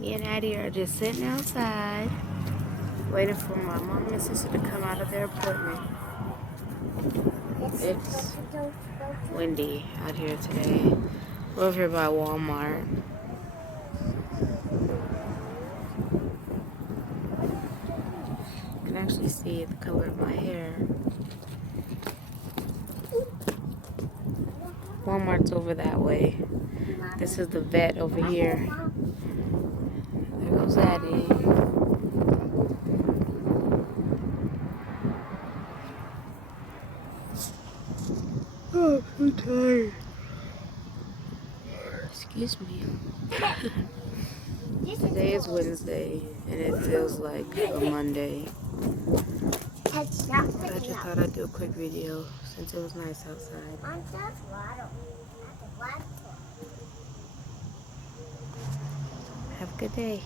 Me and Addie are just sitting outside, waiting for my mom and sister to come out of their appointment. It's windy out here today. We're over here by Walmart. You can actually see the color of my hair. Walmart's over that way. This is the vet over here. There goes Addie. Oh, I'm tired. Excuse me. Today is Wednesday, and it feels like a Monday. But I just thought I'd do a quick video since it was nice outside. Have a good day.